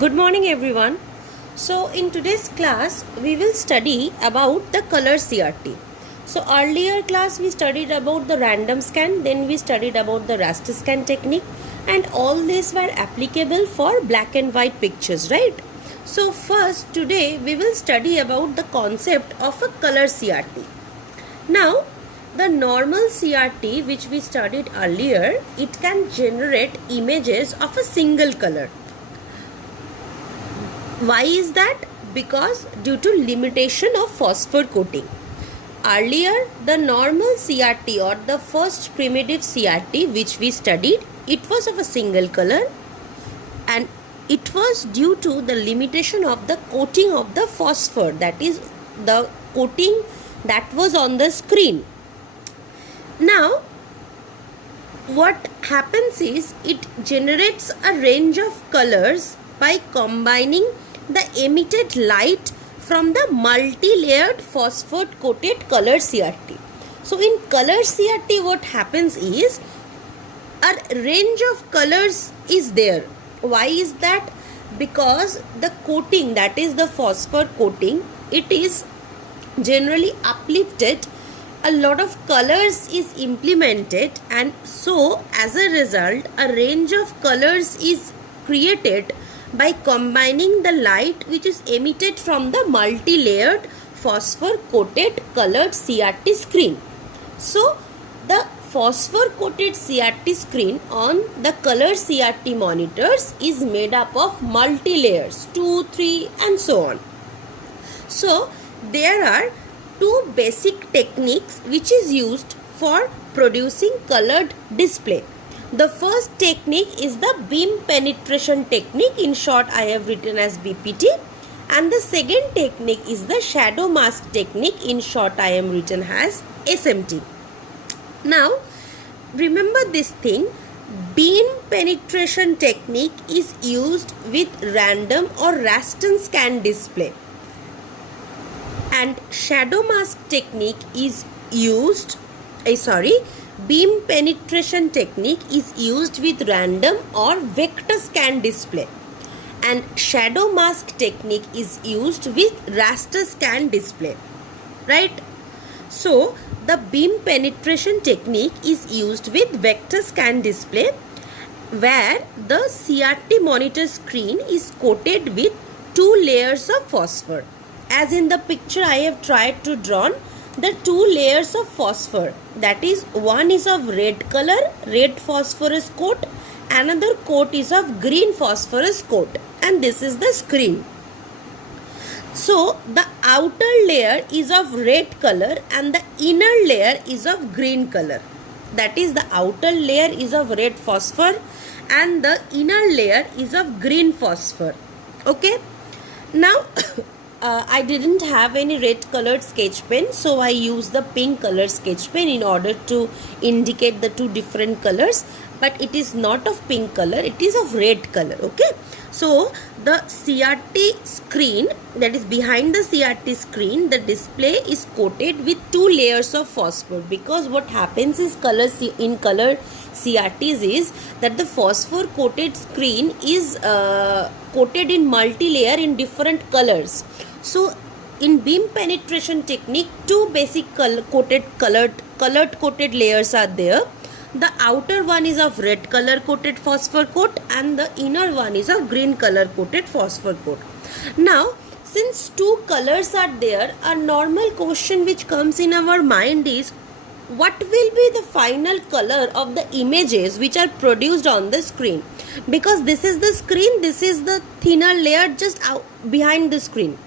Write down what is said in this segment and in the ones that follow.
Good morning everyone. So in today's class we will study about the color CRT. So earlier class we studied about the random scan, then we studied about the raster scan technique, and all these were applicable for black and white pictures, right? So first today we will study about the concept of a color CRT. Now the normal CRT which we studied earlier, it can generate images of a single color. Why is that? Because due to limitation of phosphor coating. Earlier, the normal CRT or the first primitive CRT which we studied, it was of a single color, and it was due to the limitation of the coating of the phosphor, that is the coating that was on the screen. Now, what happens is it generates a range of colors by combining the emitted light from the multi-layered phosphor coated color CRT. So in color CRT what happens is a range of colors is there. Why is that? Because the coating, that is the phosphor coating, it is generally uplifted, a lot of colors is implemented, and so as a result a range of colors is created by combining the light which is emitted from the multi-layered phosphor coated colored CRT screen. So the phosphor coated CRT screen on the color CRT monitors is made up of multi-layers, 2, 3 and so on. So there are two basic techniques which is used for producing colored display. The first technique is the beam penetration technique, in short I have written as BPT, and the second technique is the shadow mask technique, in short I am written as SMT. Now remember this thing, beam penetration technique is used with random or raster scan display, and shadow mask technique is used, beam penetration technique is used with random or vector scan display, and shadow mask technique is used with raster scan display, right? So the beam penetration technique is used with vector scan display, where the CRT monitor screen is coated with two layers of phosphor. As in the picture I have tried to draw the two layers of phosphor, that is, one is of red color, red phosphorus coat, another coat is of green phosphorus coat, and this is the screen. So the outer layer is of red color and the inner layer is of green color, that is, the outer layer is of red phosphor and the inner layer is of green phosphor. Okay, now I didn't have any red colored sketch pen, so I used the pink color sketch pen in order to indicate the two different colors, but it is not of pink color, it is of red color. Okay, so the CRT screen, that is behind the CRT screen, the display is coated with two layers of phosphor, because what happens is in color CRTs is that the phosphor coated screen is coated in multi-layer in different colors. So in beam penetration technique, two basic colored coated layers are there. The outer one is of red color coated phosphor coat and the inner one is of green color coated phosphor coat. Now since two colors are there, a normal question which comes in our mind is, what will be the final color of the images which are produced on the screen? Because this is the screen, this is the thinner layer just out behind the screen.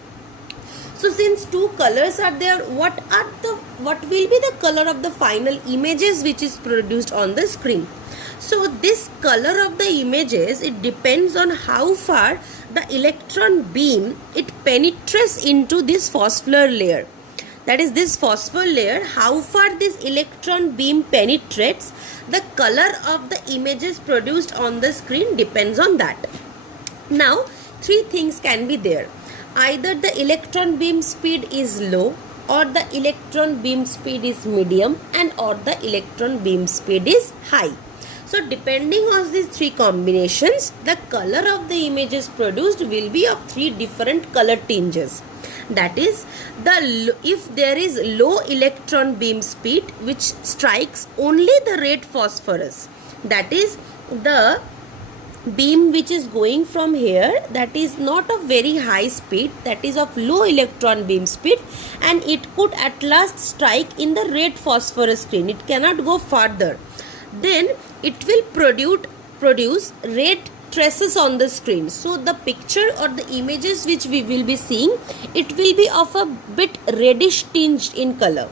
So since two colors are there, what will be the color of the final images which is produced on the screen? So this color of the images, it depends on how far the electron beam it penetrates into this phosphor layer. That is, this phosphor layer, how far this electron beam penetrates, the color of the images produced on the screen depends on that. Now three things can be there. Either the electron beam speed is low, or the electron beam speed is medium, and or the electron beam speed is high. So depending on these three combinations, the color of the images produced will be of three different color tinges. That is, if there is low electron beam speed which strikes only the red phosphorus, that is the beam which is going from here, that is not of very high speed, that is of low electron beam speed, and it could at last strike in the red phosphorus screen, it cannot go further, then it will produce red traces on the screen. So the picture or the images which we will be seeing, it will be of a bit reddish tinged in color.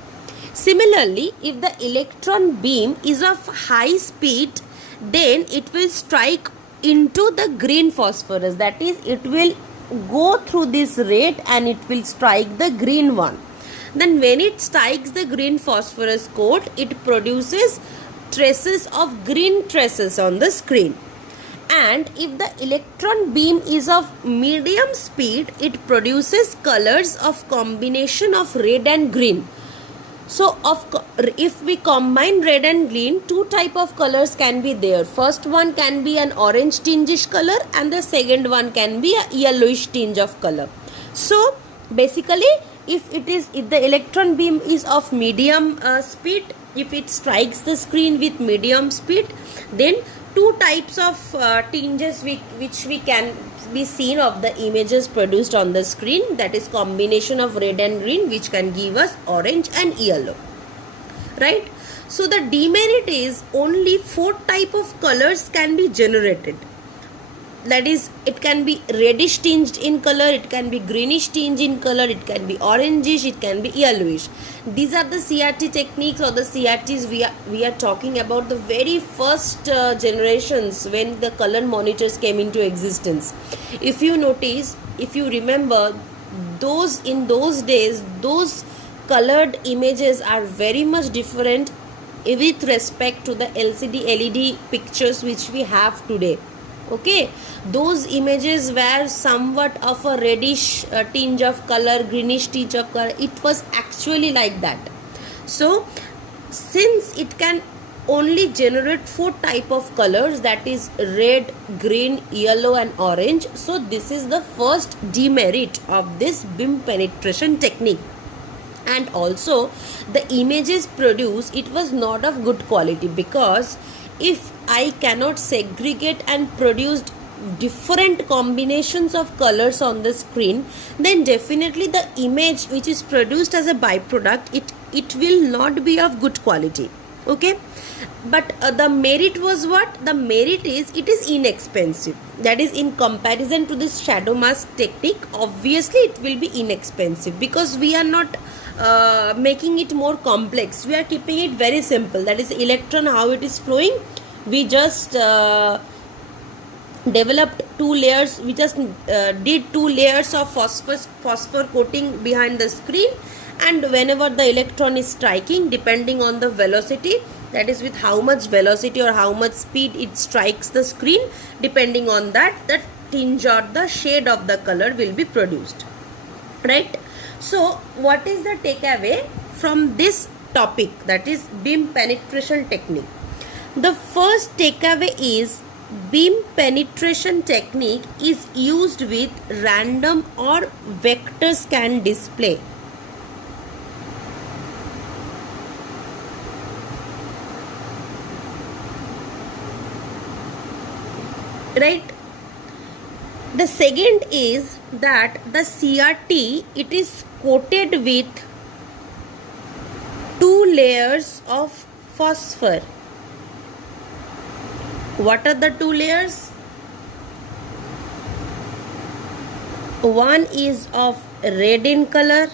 Similarly, if the electron beam is of high speed, then it will strike into the green phosphorus, that is it will go through this red and it will strike the green one. Then when it strikes the green phosphorus coat, it produces traces of green traces on the screen. And if the electron beam is of medium speed, it produces colors of combination of red and green. So if we combine red and green, two type of colors can be there. First one can be an orange tingish color and the second one can be a yellowish tinge of color. So basically, if the electron beam is of medium speed, if it strikes the screen with medium speed, then two types of tinges which we can be seen of the images produced on the screen, that is combination of red and green, which can give us orange and yellow, right? So the demerit is only 4 type of colors can be generated. That is, it can be reddish tinged in color, it can be greenish tinged in color, it can be orangish, it can be yellowish. These are the CRT techniques or the CRTs we are talking about, the very first generations when the color monitors came into existence. If you notice, if you remember, in those days, those colored images are very much different with respect to the LCD LED pictures which we have today. Okay, those images were somewhat of a reddish tinge of color, greenish tinge of color. It was actually like that. So since it can only generate 4 type of colors, that is red, green, yellow and orange, so this is the first demerit of this beam penetration technique. And also the images produced, it was not of good quality, because if I cannot segregate and produce different combinations of colors on the screen, then definitely the image which is produced as a byproduct, it will not be of good quality. Okay, but the merit was what? The merit is, it is inexpensive. That is, in comparison to this shadow mask technique, obviously it will be inexpensive, because we are not making it more complex, we are keeping it very simple. That is, electron, how it is flowing, we just developed 2 layers, we just did 2 layers of phosphor coating behind the screen, and whenever the electron is striking, depending on the velocity, that is with how much velocity or how much speed it strikes the screen, depending on that, the tinge or the shade of the color will be produced, right? So what is the takeaway from this topic, that is beam penetration technique? The first takeaway is, beam penetration technique is used with random or vector scan display. Right? The second is that the CRT, it is coated with 2 layers of phosphor. What are the 2 layers? One is of red in color,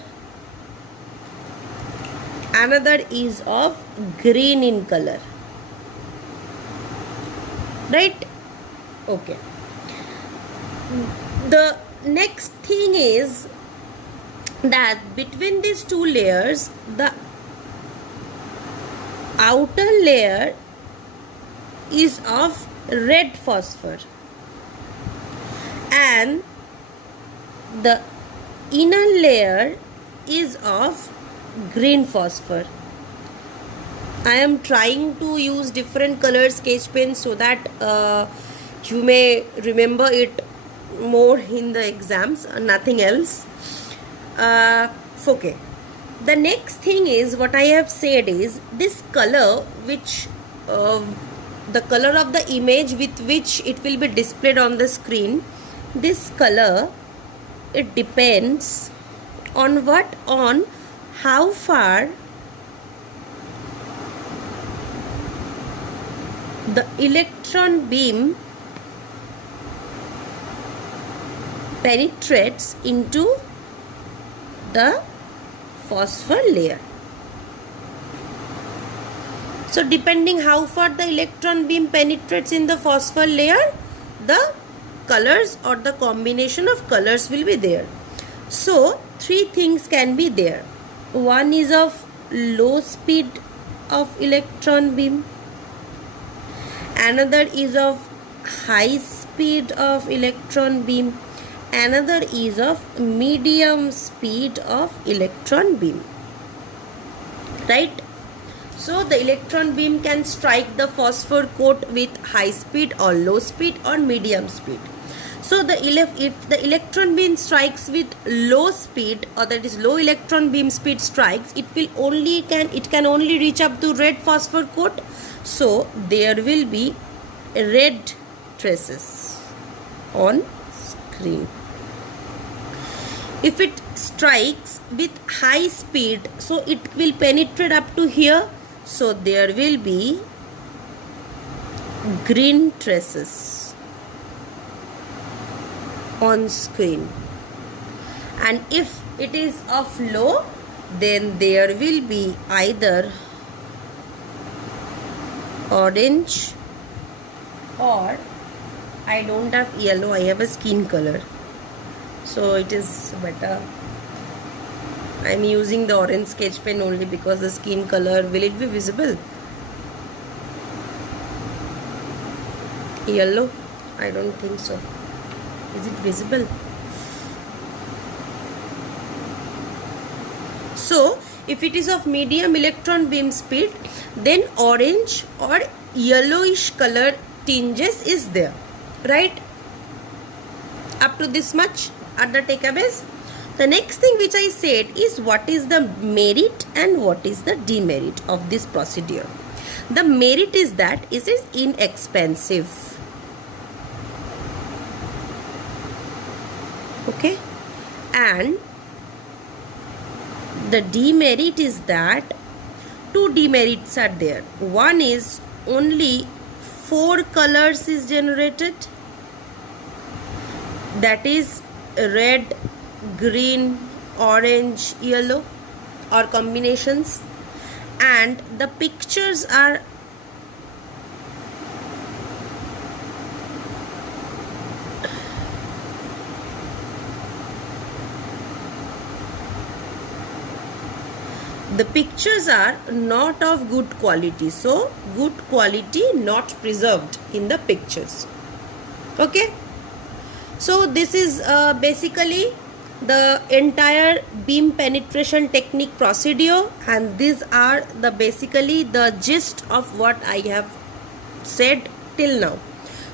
another is of green in color, right? Okay. The next thing is that between these 2 layers, the outer layer is of red phosphor and the inner layer is of green phosphor. I am trying to use different color sketch pens so that you may remember it more in the exams, nothing else. Okay. The next thing is, what I have said is, this color which the color of the image with which it will be displayed on the screen, this color, it depends on what? On how far the electron beam penetrates into the phosphor layer. So depending how far the electron beam penetrates in the phosphor layer, the colors or the combination of colors will be there. So three things can be there. One is of low speed of electron beam, another is of high speed of electron beam, another is of medium speed of electron beam, right? So the electron beam can strike the phosphor coat with high speed or low speed or medium speed. So if the electron beam strikes with low speed, or that is low electron beam speed strikes, it can only reach up to red phosphor coat. So there will be red traces on screen. If it strikes with high speed, so it will penetrate up to here, so there will be green traces on screen. And if it is of low, then there will be either orange, or I don't have yellow, I have a skin color, so it is better. I am using the orange sketch pen only because the skin color, will it be visible? Yellow? I don't think so. Is it visible? So if it is of medium electron beam speed, then orange or yellowish color tinges is there, right? Up to this much are the takeaways. The next thing which I said is, what is the merit and what is the demerit of this procedure. The merit is that it is inexpensive. Okay, and the demerit is that two demerits are there. One is only 4 colors is generated, that is red, green, orange, yellow, or combinations, and the pictures are not of good quality, so good quality not preserved in the pictures. Okay, so this is basically the entire beam penetration technique procedure, and these are the basically the gist of what I have said till now.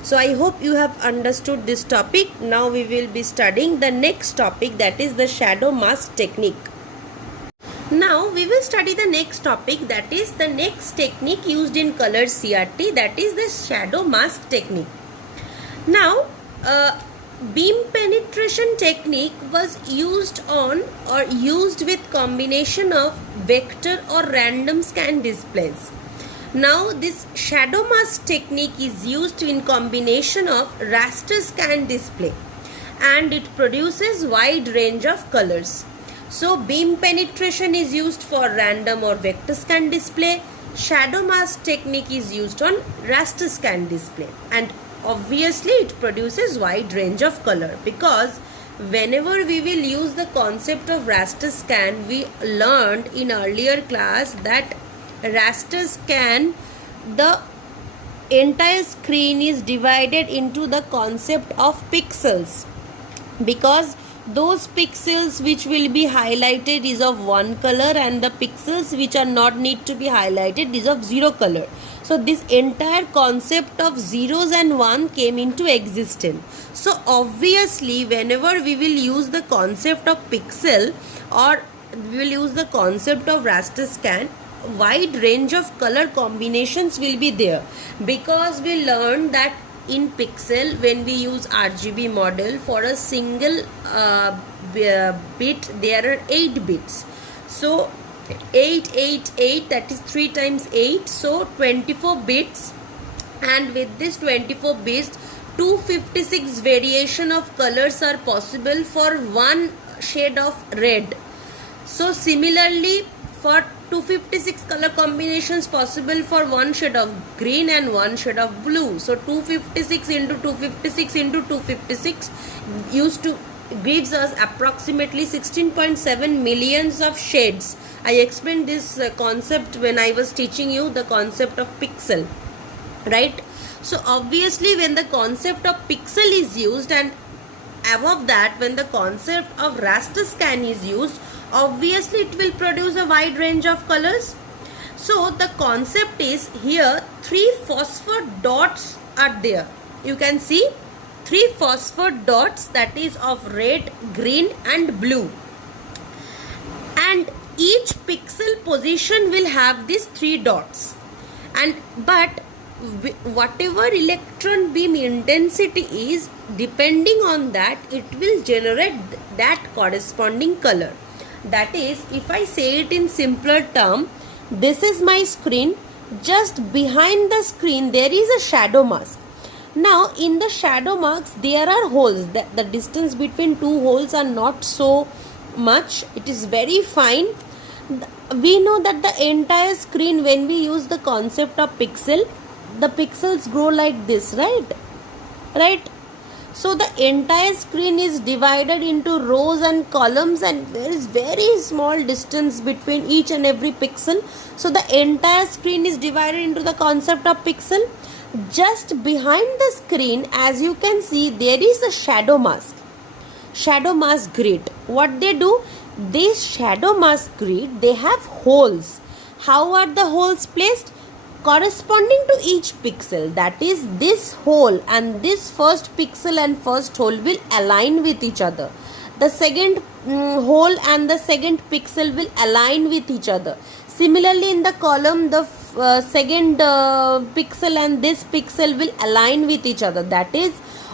So I hope you have understood this topic. Now we will be studying the next topic, that is the shadow mask technique. Now we will study the next topic, that is the next technique used in color CRT, that is the shadow mask technique. Now beam penetration technique was used on or used with combination of vector or random scan displays. Now this shadow mask technique is used in combination of raster scan display, and it produces wide range of colors. So beam penetration is used for random or vector scan display. Shadow mask technique is used on raster scan display, and obviously it produces wide range of color, because whenever we will use the concept of raster scan, we learned in earlier class that raster scan, the entire screen is divided into the concept of pixels, because those pixels which will be highlighted is of one color, and the pixels which are not need to be highlighted is of zero color. So this entire concept of zeros and one came into existence. So obviously whenever we will use the concept of pixel, or we will use the concept of raster scan, wide range of color combinations will be there, because we learned that in pixel, when we use RGB model, for a single bit there are 8 bits. So 8 8 8, that is 3 times 8, so 24 bits, and with this 24 bits 256 variation of colors are possible for one shade of red. So similarly, for 256 color combinations possible for one shade of green and one shade of blue. So 256 into 256 into 256 used to gives us approximately 16.7 millions of shades. I explained this concept when I was teaching you the concept of pixel, right? So obviously when the concept of pixel is used, and above that when the concept of raster scan is used, obviously it will produce a wide range of colors. So the concept is, here 3 phosphor dots are there. You can see 3 phosphor dots, that is of red, green and blue, and each pixel position will have these 3 dots, and but whatever electron beam intensity is, depending on that it will generate that corresponding color. That is, if I say it in simpler term, this is my screen, just behind the screen there is a shadow mask. Now in the shadow marks there are holes. The distance between two holes are not so much, it is very fine. We know that the entire screen, when we use the concept of pixel, the pixels grow like this, right? So the entire screen is divided into rows and columns, and there is very small distance between each and every pixel. So the entire screen is divided into the concept of pixel. Just behind the screen, as you can see, there is a shadow mask grid. What they do, this shadow mask grid, they have holes. How are the holes placed? Corresponding to each pixel, that is, this hole and this first pixel and first hole will align with each other. The second hole and the second pixel will align with each other. Similarly, in the column, the second pixel and this pixel will align with each other. That is,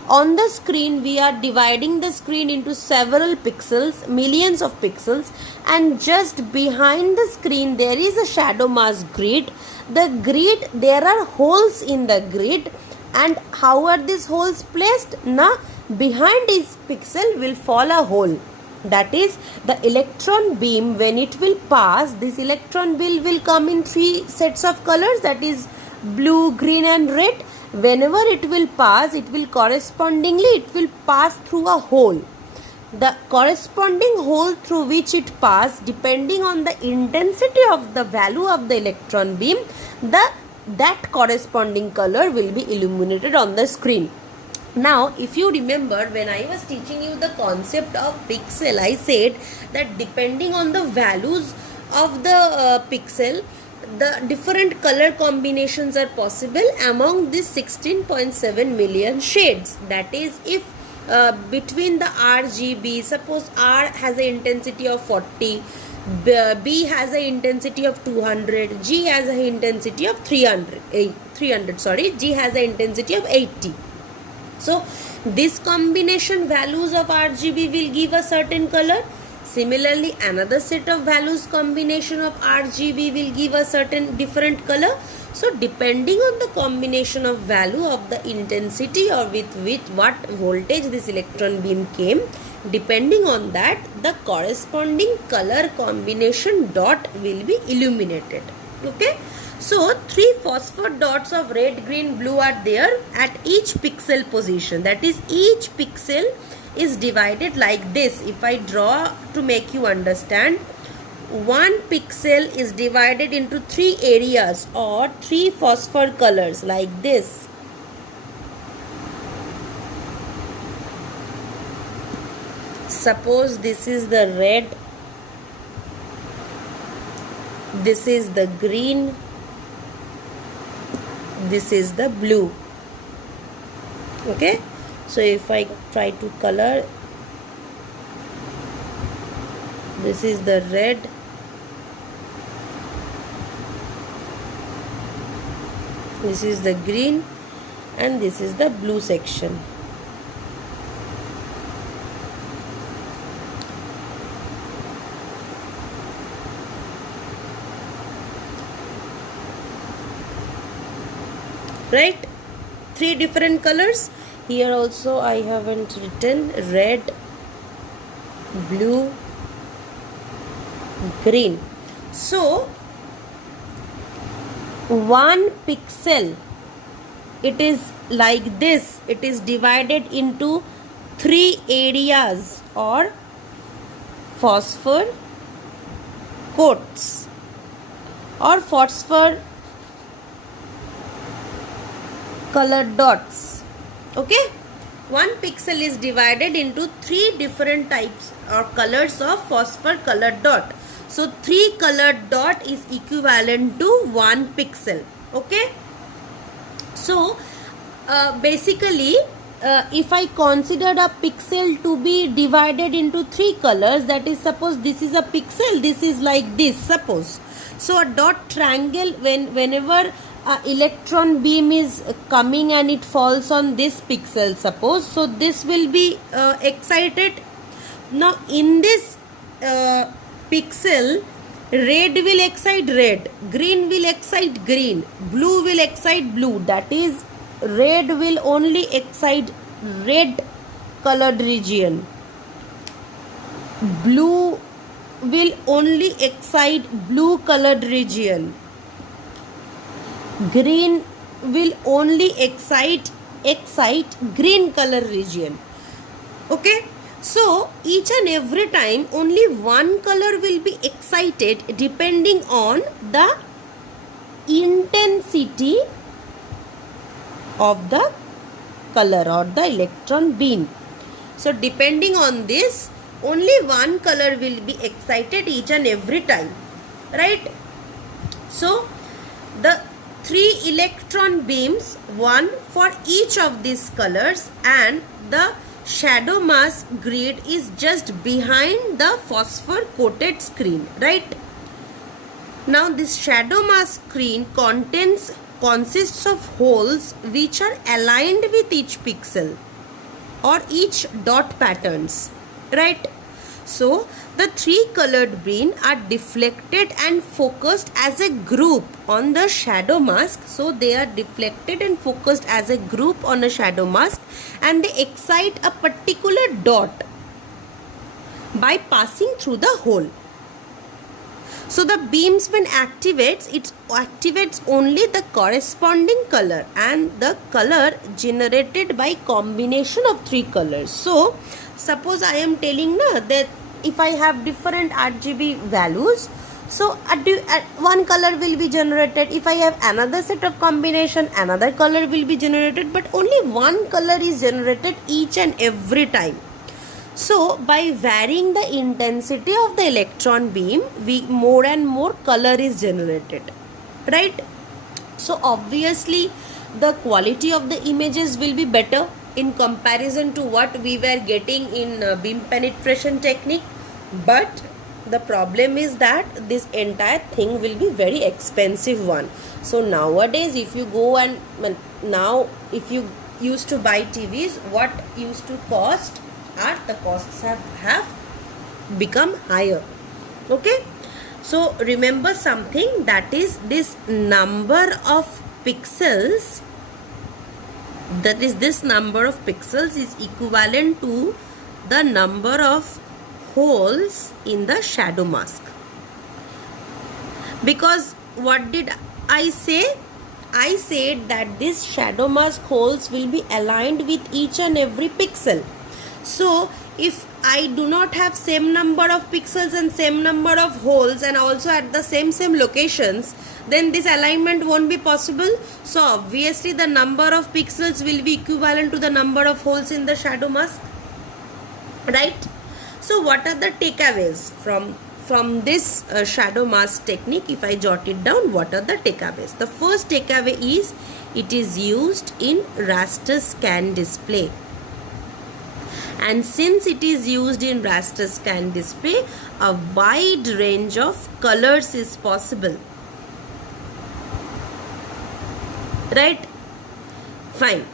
on the screen we are dividing the screen into several pixels, millions of pixels, and just behind the screen there is a shadow mask grid. The grid, there are holes in the grid, and how are these holes placed? Now behind each pixel will fall a hole. That is, the electron beam, when it will pass, this electron beam will come in 3 sets of colors, that is blue, green and red. Whenever it will pass, it will correspondingly, it will pass through a hole. The corresponding hole through which it passed, depending on the intensity of the value of the electron beam, that corresponding color will be illuminated on the screen. Now, if you remember, when I was teaching you the concept of pixel, I said that depending on the values of the pixel, the different color combinations are possible among these 16.7 million shades. That is, if between the RGB, suppose R has an intensity of 40, B has an intensity of 200, G has an intensity of 300, G has an intensity of 80. So this combination values of RGB will give a certain color. Similarly, another set of values combination of RGB will give a certain different color. So depending on the combination of value of the intensity, or with what voltage this electron beam came, depending on that, the corresponding color combination dot will be illuminated. Okay. So 3 phosphor dots of red, green, blue are there at each pixel position. That is, each pixel is divided like this. If I draw to make you understand, one pixel is divided into 3 areas or 3 phosphor colors like this. Suppose this is the red, this is the green, this is the blue. Okay, so if I try to color, this is the red, this is the green, and this is the blue section. Right, 3 different colors. Here also I haven't written red, blue, green. So 1 pixel, it is like this. It is divided into 3 areas or phosphor coats or phosphor colored dots. Okay, 1 pixel is divided into 3 different types or colors of phosphor colored dot. So 3 colored dot is equivalent to 1 pixel. Okay, so basically if I consider a pixel to be divided into 3 colors, that is, suppose this is a pixel, this is like this, suppose. So a dot triangle, whenever electron beam is coming and it falls on this pixel, suppose, so this will be excited. Now in this pixel, red will excite red, green will excite green, blue will excite blue. That is, red will only excite red colored region, blue will only excite blue colored region, green will only excite green color region. Okay, so each and every time only 1 color will be excited depending on the intensity of the color or the electron beam. So depending on this, only 1 color will be excited each and every time, right? So the 3 electron beams, 1 for each of these colors, and the shadow mask grid is just behind the phosphor coated screen, right? Now this shadow mask screen consists of holes which are aligned with each pixel or each dot patterns, right? So the 3 colored beam are deflected and focused as a group on the shadow mask. So they are deflected and focused as a group on a shadow mask, and they excite a particular dot by passing through the hole. So the beams, when activates, it activates only the corresponding color and the color generated by combination of 3 colors. So suppose I am telling that if I have different RGB values, so one color will be generated. If I have another set of combination, another color will be generated, but only 1 color is generated each and every time. So by varying the intensity of the electron beam, more and more color is generated, right? So obviously the quality of the images will be better in comparison to what we were getting in beam penetration technique. But the problem is that this entire thing will be very expensive one. So nowadays, if you go and now if you used to buy TVs, what used to cost, the costs have become higher. Okay, so remember something, that is, this number of pixels, that is, this number of pixels is equivalent to the number of holes in the shadow mask. Because what did I say? I said that this shadow mask holes will be aligned with each and every pixel. So if I do not have same number of pixels and same number of holes and also at the same locations, then this alignment won't be possible. So obviously the number of pixels will be equivalent to the number of holes in the shadow mask, right? So what are the takeaways from this shadow mask technique? If I jot it down, what are the takeaways? The first takeaway is it is used in raster scan display. And since it is used in raster scan display, a wide range of colors is possible. Right? Fine.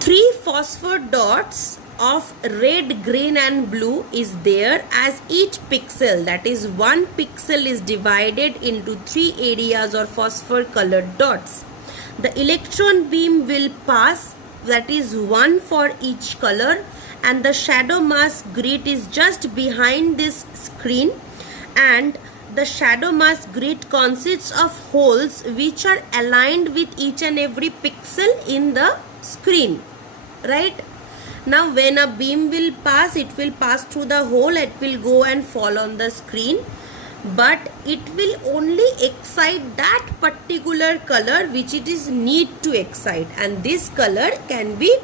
3 phosphor dots of red, green and blue is there, as each pixel, that is 1 pixel, is divided into 3 areas or phosphor colored dots. The electron beam will pass, that is 1 for each color, and the shadow mask grid is just behind this screen, and the shadow mask grid consists of holes which are aligned with each and every pixel in the screen. Right? Now when a beam will pass, it will pass through the hole, it will go and fall on the screen, but it will only excite that particular color which it is need to excite, and this color can be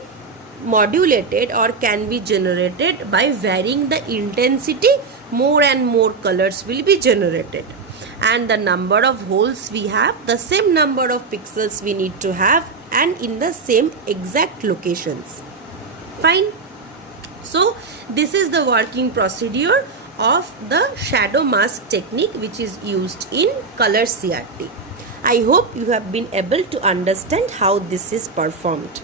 modulated or can be generated by varying the intensity. More and more colors will be generated, and the number of holes we have, the same number of pixels we need to have, and in the same exact locations. Fine. So this is the working procedure of the shadow mask technique which is used in color CRT. I hope you have been able to understand how this is performed.